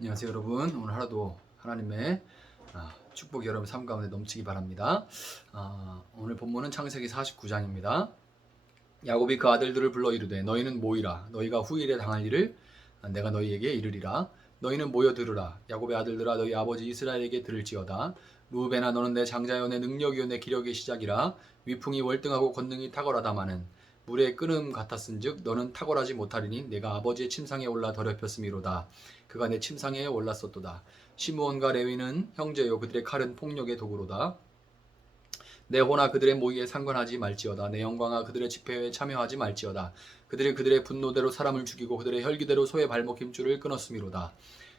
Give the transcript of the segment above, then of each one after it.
안녕하세요 여러분. 오늘 하루도 하나님의 축복이 여러분 삶 가운데 넘치기 바랍니다. 오늘 본문은 창세기 49장입니다. 야곱이 그 아들들을 불러 이르되 너희는 모이라. 너희가 후일에 당할 일을 내가 너희에게 이르리라. 너희는 모여 들으라. 야곱의 아들들아 너희 아버지 이스라엘에게 들을지어다. 루벤아 너는 내 장자요 내 능력이요 내 기력의 시작이라. 위풍이 월등하고 권능이 탁월하다마는 물의 끓음 같았은즉 너는 탁월하지 못하리니 내가 아버지의 침상에 올라 더럽혔음이로다. 그가 내 침상에 올랐었도다. 시므온과 레위는 형제요 그들의 칼은 폭력의 도구로다. 내 호나 그들의 모의에 상관하지 말지어다. 내 영광아 그들의 집회에 참여하지 말지어다. 그들이 그들의 분노대로 사람을 죽이고 그들의 혈기대로 소의 발목 힘줄을 끊었음이로다.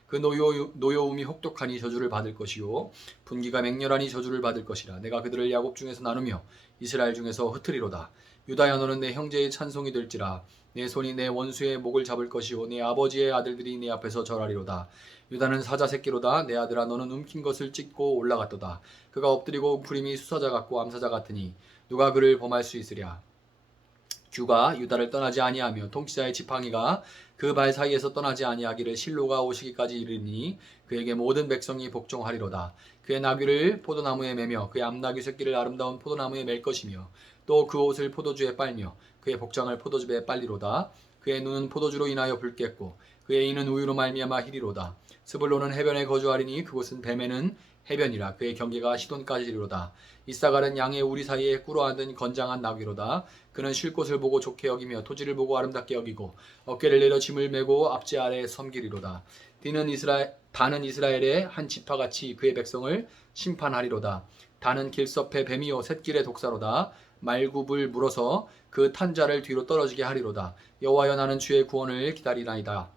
그 노여움이 혹독하니 저주를 받을 것이요 분기가 맹렬하니 저주를 받을 것이라. 내가 그들을 야곱 중에서 나누며 이스라엘 중에서 흩으리로다. 유다야 너는 내 형제의 찬송이 될지라. 내 손이 내 원수의 목을 잡을 것이요 내 아버지의 아들들이 내 앞에서 절하리로다. 유다는 사자 새끼로다. 내 아들아 너는 움킨 것을 찢고 올라갔도다. 그가 엎드리고 웅크림이 수사자 같고 암사자 같으니 누가 그를 범할 수 있으랴. 규가 유다를 떠나지 아니하며 통치자의 지팡이가 그 발 사이에서 떠나지 아니하기를 실로가 오시기까지 이르니 그에게 모든 백성이 복종하리로다. 그의 나귀를 포도나무에 매며 그의 암나귀 새끼를 아름다운 포도나무에 맬 것이며 또 그 옷을 포도주에 빨며 그의 복장을 포도즙에 빨리로다. 그의 눈은 포도주로 인하여 붉겠고 그의 이는 우유로 말미암아 희리로다. 스불론은 해변에 거주하리니 그곳은 뱀에는 해변이라. 그의 경계가 시돈까지리로다. 이사갈은 양의 우리 사이에 꿇어앉은 건장한 나귀로다. 그는 쉴 곳을 보고 좋게 여기며 토지를 보고 아름답게 여기고 어깨를 내려 짐을 메고 앞지 아래 섬기리로다. 다는 이스라엘의 한 지파같이 그의 백성을 심판하리로다. 다는 길섭의 뱀이요 샛길의 독사로다. 말굽을 물어서 그 탄자를 뒤로 떨어지게 하리로다. 여호와여 나는 주의 구원을 기다리나이다.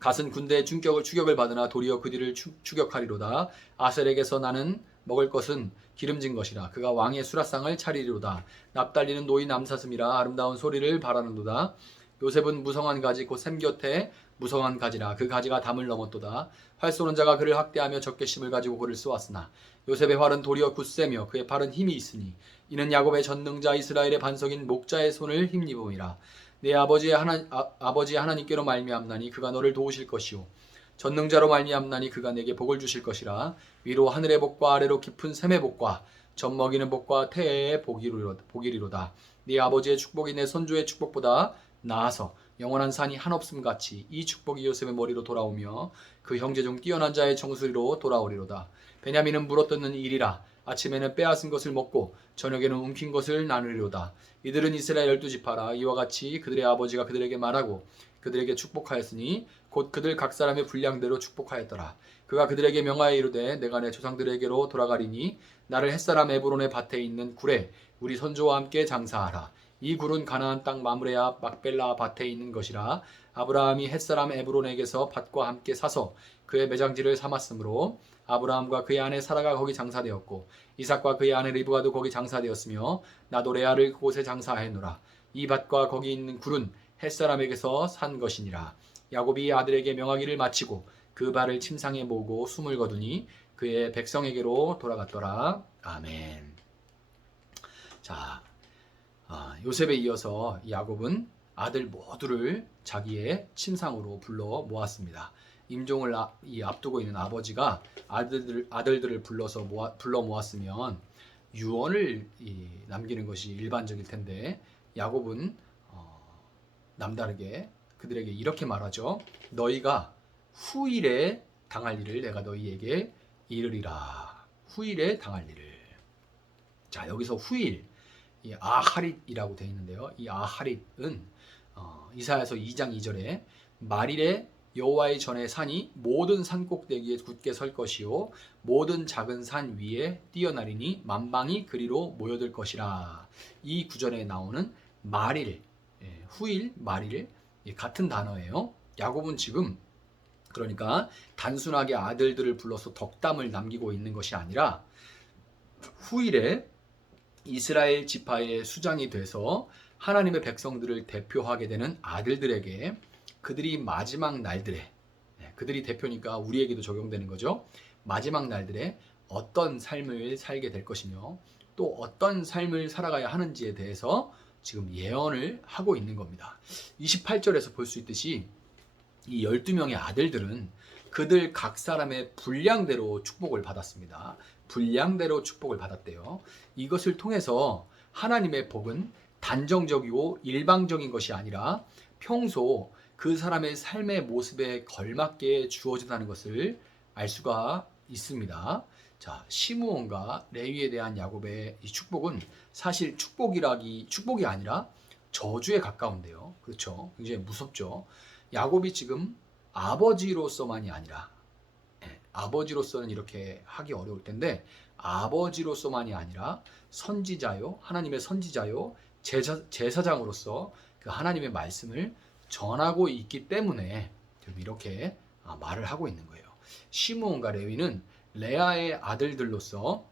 갓은 군대의 추격을 받으나 도리어 그 뒤를 추격하리로다. 아셀에게서 나는 먹을 것은 기름진 것이라. 그가 왕의 수라상을 차리리로다. 납달리는 노이 남사슴이라 아름다운 소리를 바라는도다. 요셉은 무성한 가지 곧 샘 곁에 무성한 가지라. 그 가지가 담을 넘었도다. 활 쏘는 자가 그를 학대하며 적개심을 가지고 그를 쏘았으나 요셉의 활은 도리어 굳세며 그의 팔은 힘이 있으니 이는 야곱의 전능자 이스라엘의 반석인 목자의 손을 힘입음이라. 내 아버지의 하나님께로 말미암나니 그가 너를 도우실 것이요 전능자로 말미암나니 그가 내게 복을 주실 것이라. 위로 하늘의 복과 아래로 깊은 샘의 복과 젖 먹이는 복과 태의 복이리로다. 네 아버지의 축복이 내 선조의 축복보다 나아서 영원한 산이 한없음 같이 이 축복이 요셉의 머리로 돌아오며 그 형제 중 뛰어난 자의 정수리로 돌아오리로다. 베냐민은 물어뜯는 일이라. 아침에는 빼앗은 것을 먹고 저녁에는 움킨 것을 나누리로다. 이들은 이스라엘 12지파라. 이와 같이 그들의 아버지가 그들에게 말하고 그들에게 축복하였으니 곧 그들 각 사람의 분량대로 축복하였더라. 그가 그들에게 명하여 이르되 내가 내 조상들에게로 돌아가리니 나를 햇사람 에브론의 밭에 있는 굴에 우리 선조와 함께 장사하라. 이 굴은 가나안 땅 마므레 앞 막벨라 밭에 있는 것이라. 아브라함이 햇사람 에브론에게서 밭과 함께 사서 그의 매장지를 삼았으므로 아브라함과 그의 아내 사라가 거기 장사되었고 이삭과 그의 아내 리브가도 거기 장사되었으며 나도 레아를 그곳에 장사하였노라. 이 밭과 거기 있는 굴은 햇사람에게서 산 것이니라. 야곱이 아들에게 명하기를 마치고 그 발을 침상에 모으고 숨을 거두니 그의 백성에게로 돌아갔더라. 아멘. 자, 요셉에 이어서 야곱은 아들 모두를 자기의 침상으로 불러 모았습니다. 임종을 앞두고 있는 아버지가 아들들을 불러 모았으면 유언을 남기는 것이 일반적일 텐데 야곱은 남다르게 그들에게 이렇게 말하죠. 너희가 후일에 당할 일을 내가 너희에게 이르리라. 후일에 당할 일을. 자, 여기서 후일, 이 아하릿이라고 되어 있는데요. 이 아하릿은 이사야서 2장 2절에 말일에 여호와의 전에 산이 모든 산 꼭대기에 굳게 설 것이요 모든 작은 산 위에 뛰어나리니 만방이 그리로 모여들 것이라. 이 구절에 나오는 말일, 후일, 말일 같은 단어예요. 야곱은 지금 그러니까 단순하게 아들들을 불러서 덕담을 남기고 있는 것이 아니라 후일에 이스라엘 지파의 수장이 돼서 하나님의 백성들을 대표하게 되는 아들들에게 그들이 마지막 날들에, 그들이 대표니까 우리에게도 적용되는 거죠. 마지막 날들에 어떤 삶을 살게 될 것이며 또 어떤 삶을 살아가야 하는지에 대해서 지금 예언을 하고 있는 겁니다. 28절에서 볼 수 있듯이 이 12명의 아들들은 그들 각 사람의 분량대로 축복을 받았습니다. 분량대로 축복을 받았대요. 이것을 통해서 하나님의 복은 단정적이고 일방적인 것이 아니라 평소 그 사람의 삶의 모습에 걸맞게 주어진다는 것을 알 수가 있습니다. 자, 시므온과 레위에 대한 야곱의 이 축복은 사실 축복이 아니라 저주에 가까운데요. 그렇죠? 굉장히 무섭죠. 야곱이 지금 아버지로서만이 아니라, 아버지로서는 이렇게 하기 어려울 텐데, 아버지로서만이 아니라 선지자요, 하나님의 선지자요, 제사장으로서 그 하나님의 말씀을 전하고 있기 때문에 이렇게 말을 하고 있는 거예요. 시므온과 레위는 레아의 아들들로서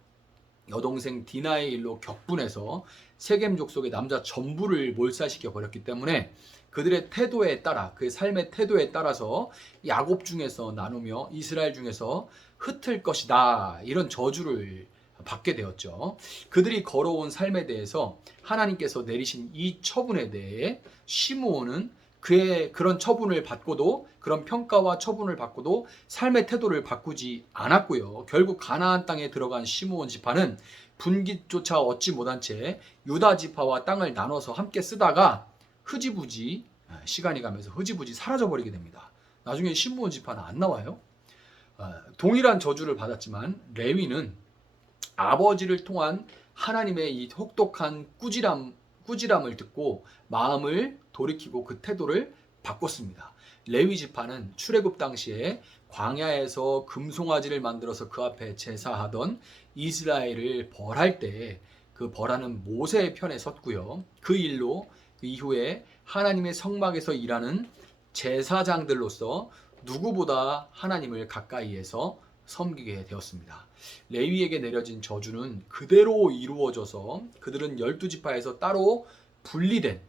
여동생 디나의 일로 격분해서 세겜 족속의 남자 전부를 몰살시켜 버렸기 때문에 그들의 태도에 따라, 그의 삶의 태도에 따라서 야곱 중에서 나누며 이스라엘 중에서 흩을 것이다, 이런 저주를 받게 되었죠. 그들이 걸어온 삶에 대해서 하나님께서 내리신 이 처분에 대해 시므온은 그의 그런 처분을 받고도, 그런 평가와 처분을 받고도 삶의 태도를 바꾸지 않았고요. 결국 가나안 땅에 들어간 시므온 지파는 분깃조차 얻지 못한 채 유다 지파와 땅을 나눠서 함께 쓰다가 흐지부지, 시간이 가면서 흐지부지 사라져 버리게 됩니다. 나중에 시므온 지파는 안 나와요. 동일한 저주를 받았지만 레위는 아버지를 통한 하나님의 이 혹독한 꾸지람을 듣고 마음을 돌이키고 그 태도를 바꿨습니다. 레위 지파는 출애굽 당시에 광야에서 금송아지를 만들어서 그 앞에 제사하던 이스라엘을 벌할 때 그 벌하는 모세의 편에 섰고요. 그 일로 그 이후에 하나님의 성막에서 일하는 제사장들로서 누구보다 하나님을 가까이에서 섬기게 되었습니다. 레위에게 내려진 저주는 그대로 이루어져서 그들은 12지파에서 따로 분리된,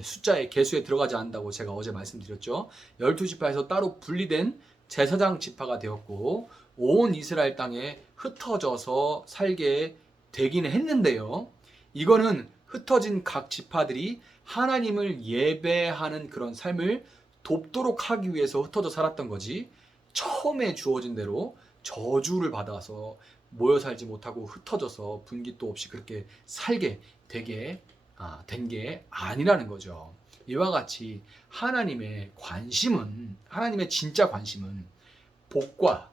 숫자의 개수에 들어가지 않는다고 제가 어제 말씀드렸죠. 12지파에서 따로 분리된 제사장 지파가 되었고 온 이스라엘 땅에 흩어져서 살게 되긴 했는데요. 이거는 흩어진 각 지파들이 하나님을 예배하는 그런 삶을 돕도록 하기 위해서 흩어져 살았던 거지, 처음에 주어진 대로 저주를 받아서 모여 살지 못하고 흩어져서 분깃도 없이 그렇게 살게 된 게 아니라는 거죠. 이와 같이 하나님의 진짜 관심은 복과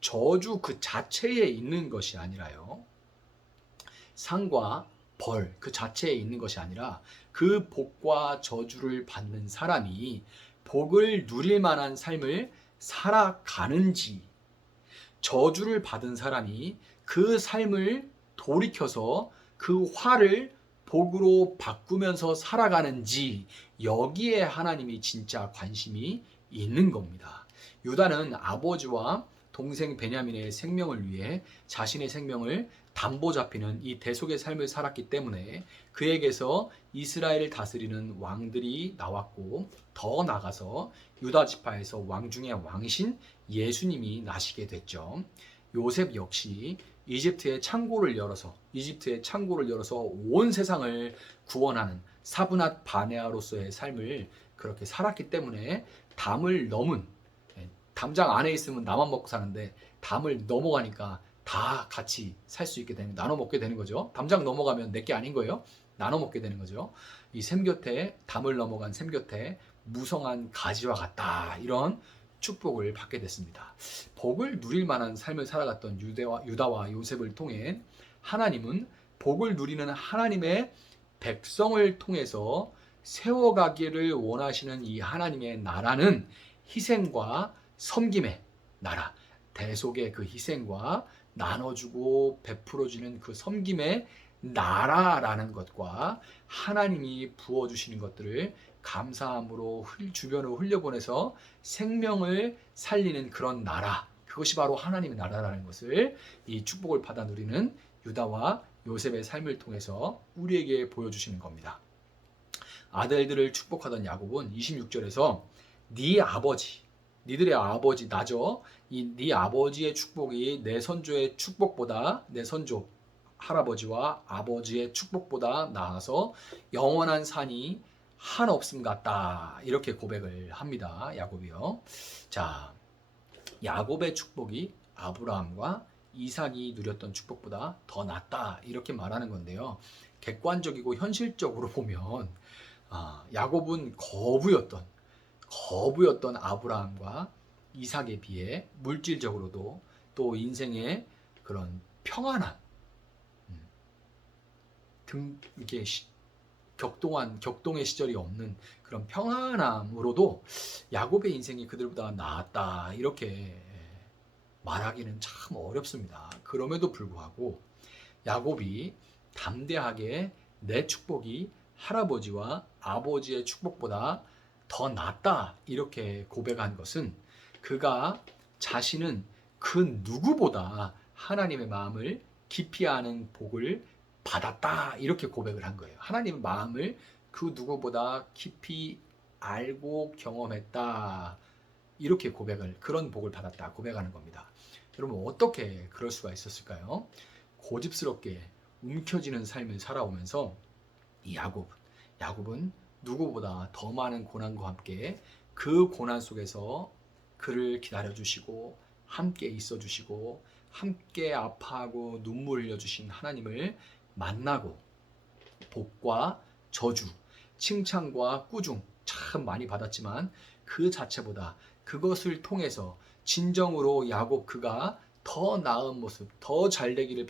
저주 그 자체에 있는 것이 아니라요, 상과 벌 그 자체에 있는 것이 아니라 그 복과 저주를 받는 사람이 복을 누릴 만한 삶을 살아가는지, 저주를 받은 사람이 그 삶을 돌이켜서 그 화를 복으로 바꾸면서 살아가는지, 여기에 하나님이 진짜 관심이 있는 겁니다. 유다는 아버지와 동생 베냐민의 생명을 위해 자신의 생명을 담보 잡히는 이 대속의 삶을 살았기 때문에 그에게서 이스라엘을 다스리는 왕들이 나왔고, 더 나아가서 유다 지파에서 왕 중의 왕이신 예수님이 나시게 됐죠. 요셉 역시 이집트의 창고를 열어서 온 세상을 구원하는 사브낫 바네아로서의 삶을 그렇게 살았기 때문에 담을 넘은, 담장 안에 있으면 나만 먹고 사는데 담을 넘어가니까 다 같이 살 수 있게 되는, 나눠 먹게 되는 거죠. 담장 넘어가면 내게 아닌 거예요. 나눠 먹게 되는 거죠. 이 샘 곁에, 담을 넘어간 샘 곁에 무성한 가지와 같다, 이런 축복을 받게 됐습니다. 복을 누릴 만한 삶을 살아갔던 유다와 요셉을 통해 하나님은 복을 누리는 하나님의 백성을 통해서 세워가기를 원하시는 이 하나님의 나라는 희생과 섬김의 나라, 대속의 그 희생과 나눠주고 베풀어주는 그 섬김의 나라라는 것과 하나님이 부어주시는 것들을 감사함으로 주변으로 흘려보내서 생명을 살리는 그런 나라, 그것이 바로 하나님의 나라라는 것을 이 축복을 받아 누리는 유다와 요셉의 삶을 통해서 우리에게 보여주시는 겁니다. 아들들을 축복하던 야곱은 26절에서 니들의 아버지 나죠. 네 아버지의 축복이 내 선조의 축복보다, 내 선조 할아버지와 아버지의 축복보다 나아서 영원한 산이 하나 없음 같다. 이렇게 고백을 합니다. 야곱이요. 자, 야곱의 축복이 아브라함과 이삭이 누렸던 축복보다 더 낫다. 이렇게 말하는 건데요. 객관적이고 현실적으로 보면 야곱은 거부였던 아브라함과 이삭에 비해 물질적으로도 또 인생의 그런 평안함, 이렇게 격동의 시절이 없는 그런 평안함으로도 야곱의 인생이 그들보다 나았다. 이렇게 말하기는 참 어렵습니다. 그럼에도 불구하고 야곱이 담대하게 내 축복이 할아버지와 아버지의 축복보다 더 낫다 이렇게 고백한 것은 그가 자신은 그 누구보다 하나님의 마음을 깊이 아는 복을 받았다 이렇게 고백을 한 거예요. 하나님의 마음을 그 누구보다 깊이 알고 경험했다 이렇게 그런 복을 받았다 고백하는 겁니다. 여러분 어떻게 그럴 수가 있었을까요? 고집스럽게 움켜쥐는 삶을 살아오면서 이 야곱은 누구보다 더 많은 고난과 함께 그 고난 속에서 그를 기다려주시고 함께 있어주시고 함께 아파하고 눈물 흘려주신 하나님을 만나고 복과 저주, 칭찬과 꾸중 참 많이 받았지만 그 자체보다 그것을 통해서 진정으로 야곱 그가 더 나은 모습, 더 잘되기를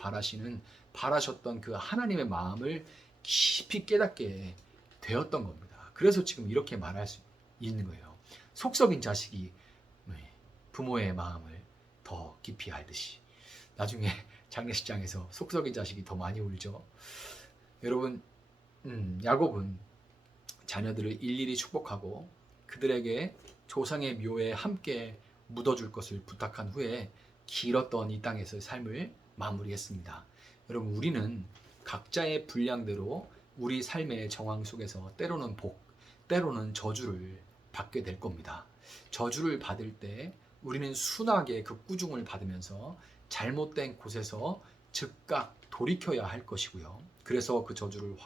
바라셨던 그 하나님의 마음을 깊이 깨닫게 되었던 겁니다. 그래서 지금 이렇게 말할 수 있는 거예요. 속썩인 자식이 부모의 마음을 더 깊이 알듯이. 나중에 장례식장에서 속썩인 자식이 더 많이 울죠. 여러분, 야곱은 자녀들을 일일이 축복하고 그들에게 조상의 묘에 함께 묻어줄 것을 부탁한 후에 길었던 이 땅에서의 삶을 마무리했습니다. 여러분, 우리는 각자의 분량대로 우리 삶의 정황 속에서 때로는 복, 때로는 저주를 받게 될 겁니다. 저주를 받을 때 우리는 순하게 그 꾸중을 받으면서 잘못된 곳에서 즉각 돌이켜야 할 것이고요. 그래서 그 저주를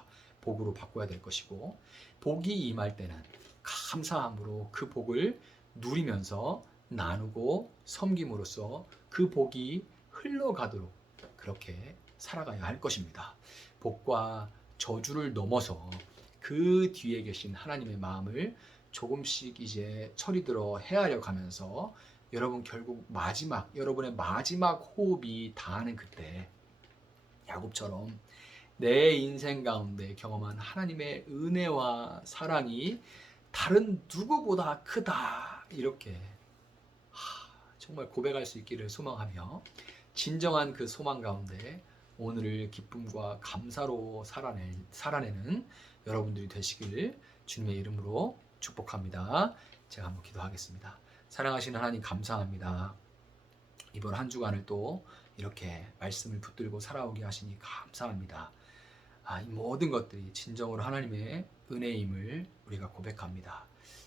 복으로 바꿔야 될 것이고, 복이 임할 때는 감사함으로 그 복을 누리면서 나누고 섬김으로써 그 복이 흘러가도록 그렇게 살아가야 할 것입니다. 복과 저주를 넘어서 그 뒤에 계신 하나님의 마음을 조금씩 이제 철이 들어 헤아려 가면서 여러분 결국 여러분의 마지막 호흡이 닿는 그때 야곱처럼 내 인생 가운데 경험한 하나님의 은혜와 사랑이 다른 누구보다 크다 이렇게 정말 고백할 수 있기를 소망하며 진정한 그 소망 가운데 오늘을 기쁨과 감사로 살아내는 여러분들이 되시길 주님의 이름으로 축복합니다. 제가 한번 기도하겠습니다. 사랑하시는 하나님 감사합니다. 이번 한 주간을 또 이렇게 말씀을 붙들고 살아오게 하시니 감사합니다. 이 모든 것들이 진정으로 하나님의 은혜임을 우리가 고백합니다.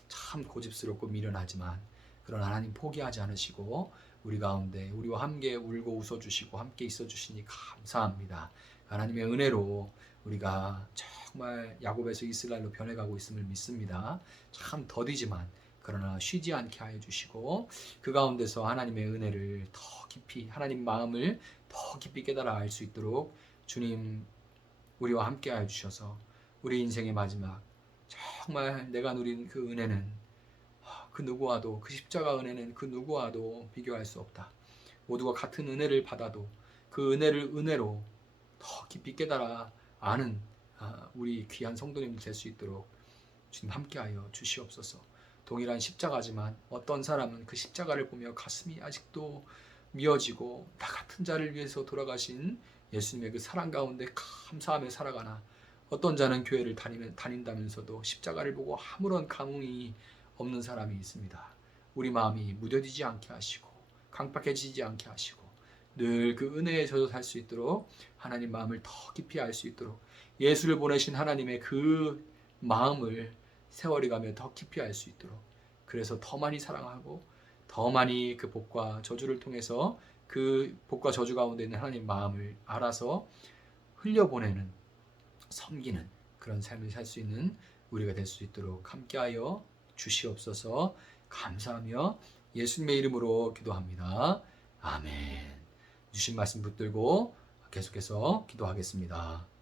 참 고집스럽고 미련하지만 그런 하나님 포기하지 않으시고 우리 가운데 우리와 함께 울고 웃어주시고 함께 있어주시니 감사합니다. 하나님의 은혜로 우리가 정말 야곱에서 이스라엘로 변해가고 있음을 믿습니다. 참 더디지만 그러나 쉬지 않게 하여 주시고 그 가운데서 하나님의 은혜를 더 깊이 하나님 마음을 더 깊이 깨달아 알 수 있도록 주님 우리와 함께 하여 주셔서 우리 인생의 마지막 정말 내가 누린 그 은혜는 그 누구와도 그 십자가 은혜는 그 누구와도 비교할 수 없다. 모두가 같은 은혜를 받아도 그 은혜를 은혜로 더 깊이 깨달아 아는 우리 귀한 성도님들 될 수 있도록 주님 함께하여 주시옵소서. 동일한 십자가지만 어떤 사람은 그 십자가를 보며 가슴이 아직도 미어지고 나 같은 자를 위해서 돌아가신 예수님의 그 사랑 가운데 감사하며 살아가나 어떤 자는 교회를 다닌다면서도 십자가를 보고 아무런 감흥이 없는 사람이 있습니다. 우리 마음이 무뎌지지 않게 하시고 강팍해지지 않게 하시고 늘 그 은혜에 젖어 살 수 있도록 하나님 마음을 더 깊이 알 수 있도록 예수를 보내신 하나님의 그 마음을 세월이 가며 더 깊이 알 수 있도록 그래서 더 많이 사랑하고 더 많이 그 복과 저주를 통해서 그 복과 저주 가운데 있는 하나님 마음을 알아서 흘려보내는 섬기는 그런 삶을 살 수 있는 우리가 될 수 있도록 함께하여 주시옵소서. 감사하며 예수님의 이름으로 기도합니다. 아멘. 주신 말씀 붙들고 계속해서 기도하겠습니다.